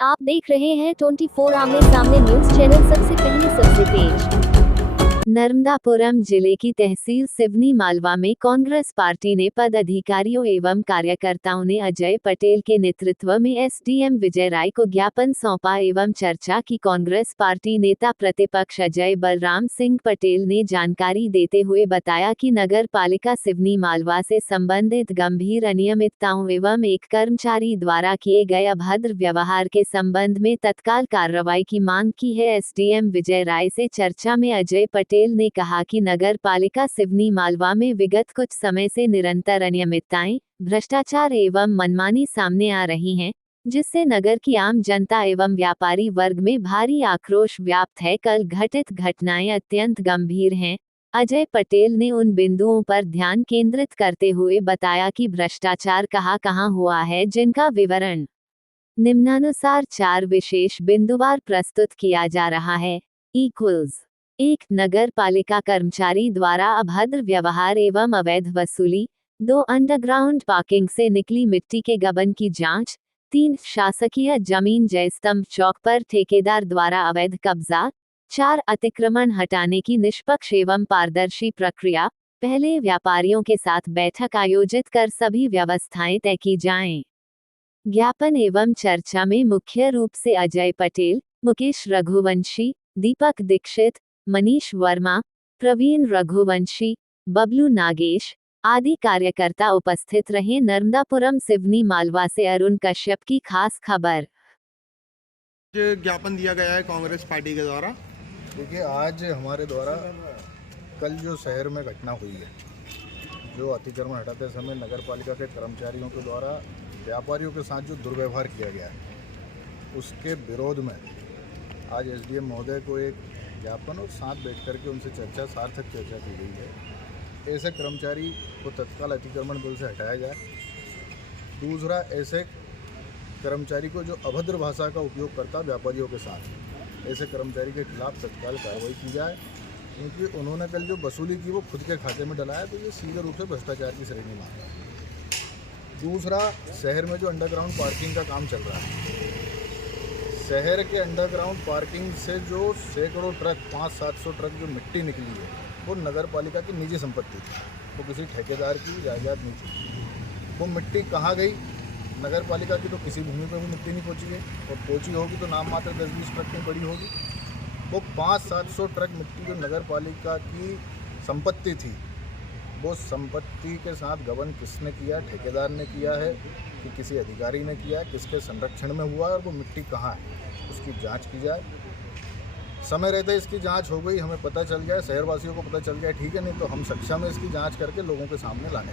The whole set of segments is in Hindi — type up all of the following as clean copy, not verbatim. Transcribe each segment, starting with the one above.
आप देख रहे हैं 24 आमने सामने न्यूज चैनल। सबसे पहले सबसे तेज। नर्मदापुरम जिले की तहसील सिवनी मालवा में कांग्रेस पार्टी ने पदाधिकारियों एवं कार्यकर्ताओं ने अजय पटेल के नेतृत्व में एसडीएम विजय राय को ज्ञापन सौंपा एवं चर्चा की। कांग्रेस पार्टी नेता प्रतिपक्ष अजय बलराम सिंह पटेल ने जानकारी देते हुए बताया कि नगर पालिका सिवनी मालवा से संबंधित गंभीर अनियमितताओं एवं एक कर्मचारी द्वारा किए गए अभद्र व्यवहार के संबंध में तत्काल कार्रवाई की मांग की है। एसडीएम विजय राय से चर्चा में अजय पटेल ने कहा कि नगर पालिका सिवनी मालवा में विगत कुछ समय से निरंतर अनियमितताएं, भ्रष्टाचार एवं मनमानी सामने आ रही हैं, जिससे नगर की आम जनता एवं व्यापारी वर्ग में भारी आक्रोश व्याप्त है। कल घटित घटनाएं अत्यंत गंभीर हैं। अजय पटेल ने उन बिंदुओं पर ध्यान केंद्रित करते हुए बताया कि भ्रष्टाचार कहां हुआ है, जिनका विवरण निम्नानुसार 4 विशेष बिंदुवार प्रस्तुत किया जा रहा है। 1. नगर पालिका कर्मचारी द्वारा अभद्र व्यवहार एवं अवैध वसूली। 2. अंडरग्राउंड पार्किंग से निकली मिट्टी के गबन की जांच। 3. शासकीय जमीन जयस्तंभ चौक पर ठेकेदार द्वारा अवैध कब्जा। 4. अतिक्रमण हटाने की निष्पक्ष एवं पारदर्शी प्रक्रिया। पहले व्यापारियों के साथ बैठक आयोजित कर सभी व्यवस्थाएं तय की जाएं। ज्ञापन एवं चर्चा में मुख्य रूप से अजय पटेल, मुकेश रघुवंशी, दीपक दीक्षित, मनीष वर्मा, प्रवीण रघुवंशी, बबलू नागेश आदि कार्यकर्ता उपस्थित रहे। नर्मदापुरम सिवनी मालवा से अरुण कश्यप की खास खबर। ज्ञापन दिया गया है कांग्रेस पार्टी के द्वारा। देखिए, आज हमारे द्वारा कल जो शहर में घटना हुई है, जो अतिक्रमण हटाते समय नगर पालिका के कर्मचारियों के द्वारा व्यापारियों के साथ जो दुर्व्यवहार किया गया है, उसके विरोध में आज एसडीएम महोदय को एक ज्ञापन और साथ बैठ करके उनसे सार्थक चर्चा की गई है। ऐसे कर्मचारी को तत्काल अतिक्रमण दल से हटाया जाए। दूसरा, ऐसे कर्मचारी को जो अभद्र भाषा का उपयोग करता व्यापारियों के साथ, ऐसे कर्मचारी के खिलाफ तत्काल कार्रवाई की जाए, क्योंकि उन्होंने कल जो वसूली की वो खुद के खाते में डलाया, तो ये सीधे रूप से भ्रष्टाचार की श्रेणी में आता है। दूसरा, शहर में जो अंडरग्राउंड पार्किंग का काम चल रहा है, शहर के अंडरग्राउंड पार्किंग से जो सैकड़ों ट्रक 500-700 ट्रक जो मिट्टी निकली है, वो नगर पालिका की निजी संपत्ति थी, वो किसी ठेकेदार की जायदाद नहीं थी। वो मिट्टी कहाँ गई? नगर पालिका की तो किसी भूमि पर भी मिट्टी नहीं पहुँची है, और पहुँची होगी तो नाम मात्र 10-20 ट्रक में पड़ी होगी। वो 500-700 ट्रक मिट्टी जो नगर पालिका की संपत्ति थी, वो संपत्ति के साथ गबन किसने किया? ठेकेदार ने किया है कि किसी अधिकारी ने किया? किसके संरक्षण में हुआ? और वो मिट्टी कहाँ है, उसकी जांच की जाए। समय रहते इसकी जांच हो गई, हमें पता चल गया, शहरवासियों को पता चल गया, ठीक है, नहीं तो हम सक्षम है इसकी जांच करके लोगों के सामने लाने।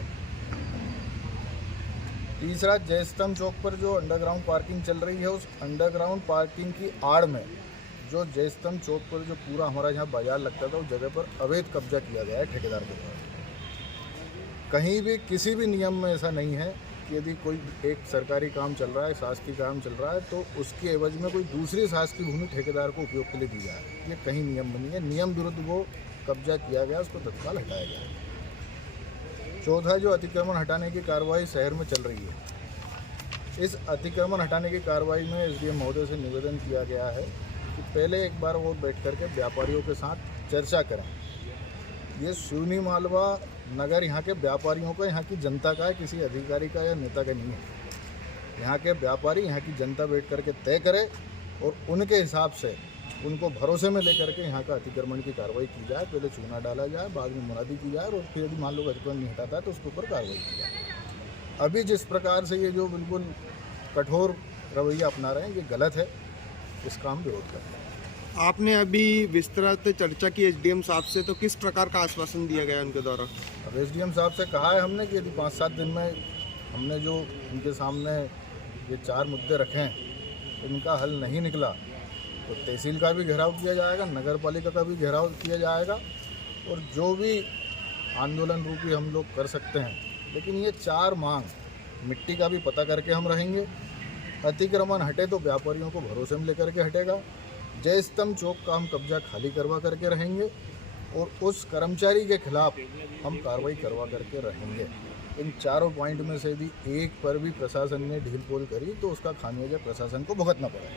तीसरा, जयस्तंभ चौक पर जो अंडरग्राउंड पार्किंग चल रही है, उस अंडरग्राउंड पार्किंग की आड़ में जो जयस्तंभ चौक पर जो पूरा हमारा यहाँ बाजार लगता था, उस जगह पर अवैध कब्जा किया गया है ठेकेदार के द्वारा। कहीं भी किसी भी नियम में ऐसा नहीं है कि यदि कोई एक सरकारी काम चल रहा है, शासकीय काम चल रहा है, तो उसके एवज में कोई दूसरी शासकीय भूमि ठेकेदार को उपयोग के लिए दी जाए, ये कहीं नियम में नहीं है। नियम विरुद्ध वो कब्जा किया गया, उसको तत्काल हटाया गया। चौथा, जो अतिक्रमण हटाने की कार्रवाई शहर में चल रही है, इस अतिक्रमण हटाने की कार्रवाई में एसडीएम महोदय से निवेदन किया गया है कि पहले एक बार वो बैठ करके व्यापारियों के साथ चर्चा करें। ये सिवनी मालवा नगर यहाँ के व्यापारियों का, यहाँ की जनता का है, किसी अधिकारी का या नेता का नहीं है। यहाँ के व्यापारी, यहाँ की जनता बैठ करके तय करे और उनके हिसाब से उनको भरोसे में लेकर के यहाँ का अतिक्रमण की कार्रवाई की जाए। पहले चूना डाला जाए, बाद में मुनादी की जाए, और फिर यदि मान लो अतिक्रमण नहीं हटाता है तो उसके ऊपर कार्रवाई की जाए। अभी जिस प्रकार से ये जो बिल्कुल कठोर रवैया अपना रहे हैं, ये गलत है, इसका हम विरोध करते हैं। आपने अभी विस्तृत चर्चा की एसडीएम साहब से, तो किस प्रकार का आश्वासन दिया गया उनके द्वारा? अब एसडीएम साहब से कहा है हमने कि यदि 5-7 दिन में हमने जो उनके सामने ये 4 मुद्दे रखे हैं, इनका हल नहीं निकला तो तहसील का भी घेराव किया जाएगा, नगर पालिका का भी घेराव किया जाएगा, और जो भी आंदोलन रूपी हम लोग कर सकते हैं। लेकिन ये 4 मांग, मिट्टी का भी पता करके हम रहेंगे, अतिक्रमण हटे तो व्यापारियों को भरोसे में लेकर के हटेगा, जयस्तंभ चौक का हम कब्जा खाली करवा करके रहेंगे, और उस कर्मचारी के खिलाफ हम कार्रवाई करवा करके रहेंगे। इन चारों पॉइंट में से भी एक पर भी प्रशासन ने ढील पोल करी तो उसका खामियाजा प्रशासन को भुगतना पड़ा।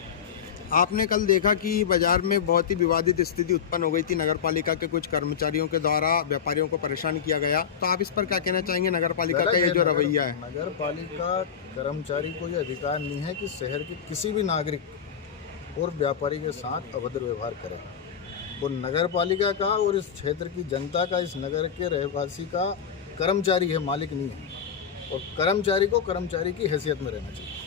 आपने कल देखा कि बाजार में बहुत ही विवादित स्थिति उत्पन्न हो गई थी, नगर पालिका के कुछ कर्मचारियों के द्वारा व्यापारियों को परेशान किया गया, तो आप इस पर क्या कहना चाहेंगे? नगर पालिका का ये जो रवैया है, नगर पालिका कर्मचारी को ये अधिकार नहीं है कि शहर के किसी भी नागरिक और व्यापारी के साथ अभद्र व्यवहार करे। वो नगर पालिका का और इस क्षेत्र की जनता का, इस नगर के रहवासी का कर्मचारी है, मालिक नहीं है। और कर्मचारी को कर्मचारी की हैसियत में रहना चाहिए।